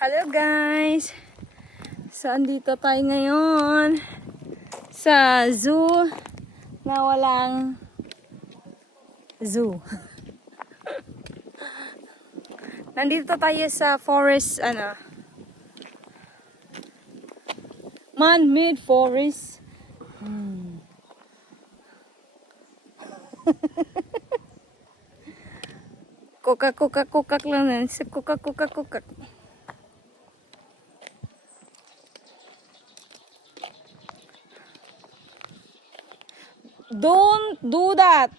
Hello guys! So, andito tayo ngayon sa zoo na walang zoo. Nandito tayo sa forest, man-made forest. Kukak lang na. Kukak. Don't do that.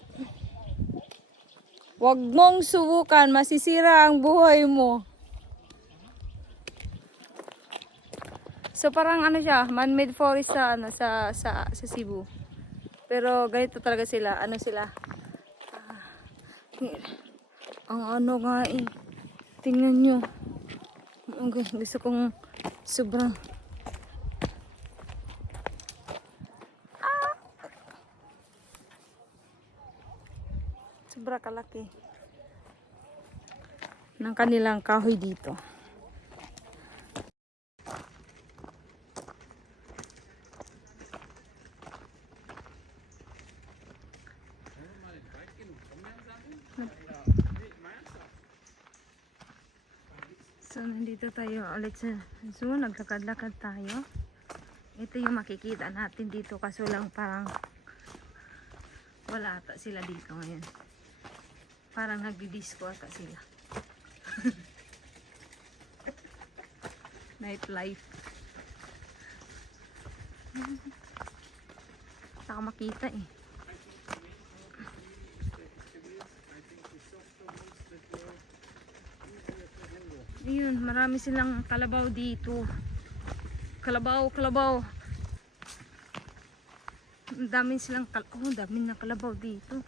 Huwag mong subukan, masisira ang buhay mo. So parang siya, man-made forest sa sa Cebu. Pero ganito talaga sila, ang nga eh. Tingnan nyo. Okay, gusto kong sobrang sobra kalaki ng kanilang kahoy dito. So, nandito tayo ulit sa zoo. Naglakad-lakad tayo. Ito yung makikita natin dito. Kaso lang parang wala ata sila dito ngayon. Parang nagdi-disco ata sila. Nightlife. Saka makita eh. Ayun, marami silang kalabaw dito. Kalabaw. Dami silang dami na kalabaw dito.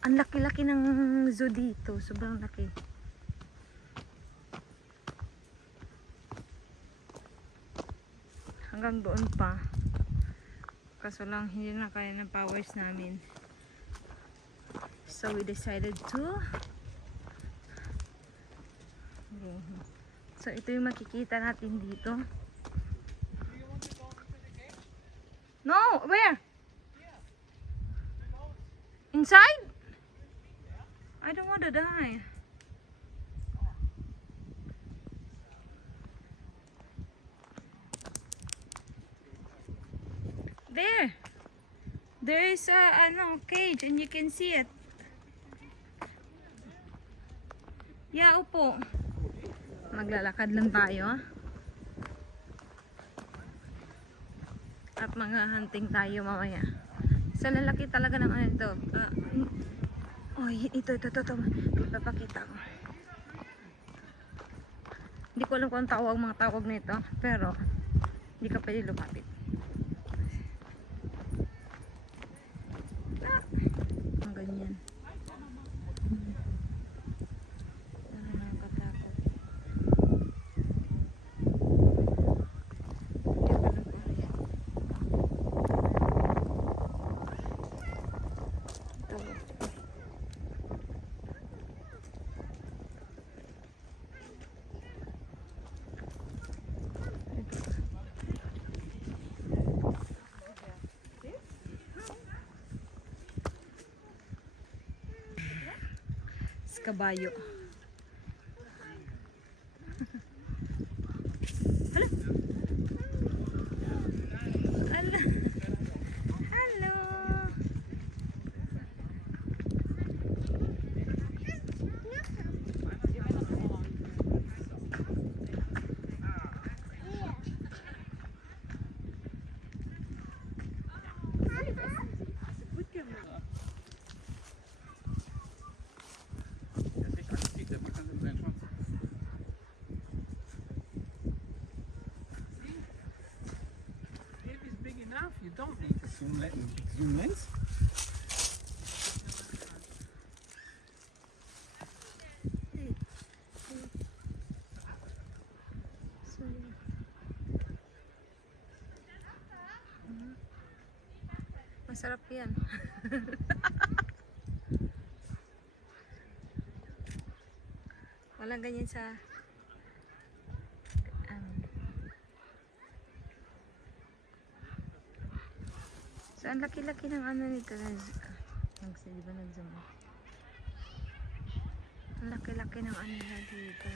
Ang laki-laki ng zoo dito, sobrang laki. Hanggang doon pa. Kaso lang hindi na kaya ng powers namin. So we decided to So ito yung makikita natin dito. No, where? Inside? I don't want to die. There is a cage and you can see it. Yeah, upo. Maglalakad lang tayo. At mga hunting tayo mamaya. Sa lalaki talaga ng ito. Ito. Ipapakita ko. Hindi ko alam kung ang mga tawag nito. Pero, hindi ka pwede lumapit. Ang ganyan. Kabayo. Hello. You don't need a zoom lens. Masarap yan. Walang ganyan sa So, ang laki-laki ng ano nito. Di ba nag-zoom? Ang laki-laki ng ano na dito.